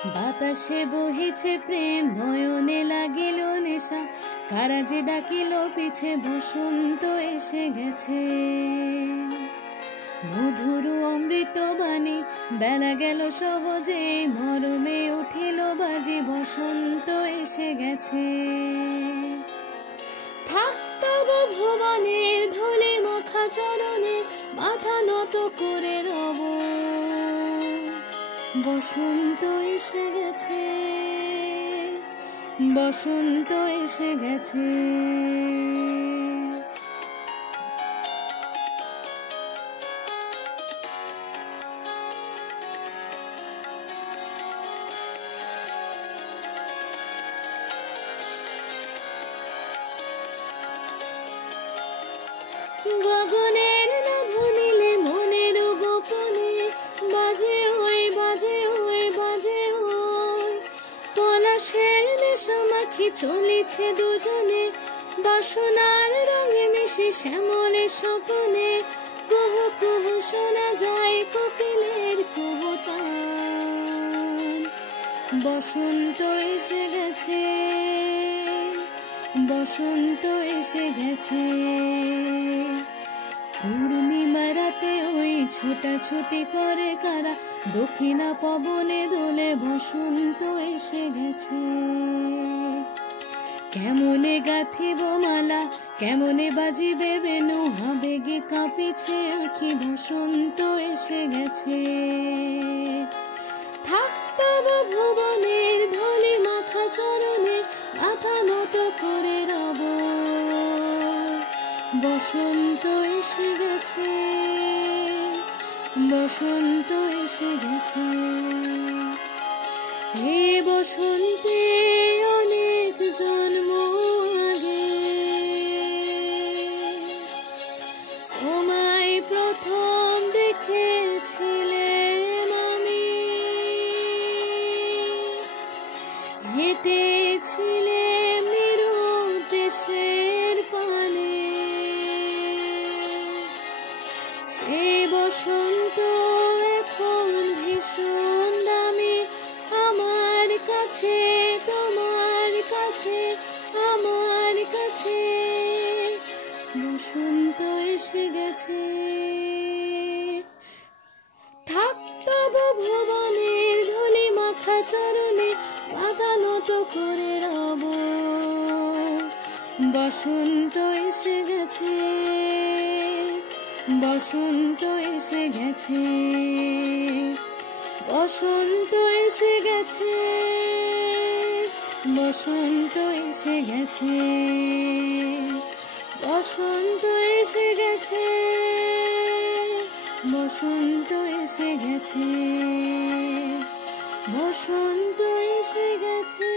বাতাসে বহিছে প্রেম, নয়নে লাগিল নেশা, কারা যে ডাকিল পিছে, বসন্ত এসে গেছে। মধুর অমৃত বাণী, বেলা গেল সহজে, মরমে উঠিল বাজি, বসন্ত এসে গেছে। থাকতব ভুবনের ধুলি মাখা চরণে, মাথা নত করে রব, বসন্ত এসে গেছে, বসন্ত এসে গেছে। গগনের নভনীলে মনের গোপনে, বাজে ওই বাজে ওই বাজে ওই, পলাশের নেশা মাখি চলিছে দুজনে, বাসনার রঙে মিশি শ্যামলে স্বপনে, কুহু কুহু শোনা যায় কোকিলের কুহুতান। বসন্ত এসে গেছে, বসন্ত এসে গেছে। পূর্ণিমা রাতে ওই ছোটাছুটি করে কারা, দক্ষিণা পবনে দোলে, বসন্ত এসে গেছে। কেমনে গাঁথিব মালা, কেমনে বাজিবে বেনু, আবেগে কাঁপিছে আঁখি, বসন্ত এসে গেছে। থাকতব ভুবনের ধুলি মাখা চরণে, মাথা নত করে রব, বসন্ত এসে গেছে, বসন্ত এসে গেছে। হে বসন্তে অনেক জন্ম আগে, তোমায় প্রথম দেখেছিলেন আমি, হেঁটেছিলেন নিরুদ্দেশের পানে, সেই বসন্ত এখন ভীষণ দামি, আমার কাছে তোমার কাছে আমার কাছে, বসন্ত এসে গেছে। থাকতব ভুবনের ধুলি মাখা চরণে, মাথা নত করে রব, বসন্ত এসে গেছে, বসন্ত এসে গেছে, বসন্ত এসে গেছে, বসন্ত এসে গেছে, বসন্ত এসে গেছে, বসন্ত এসে গেছে, বসন্ত এসে গেছে।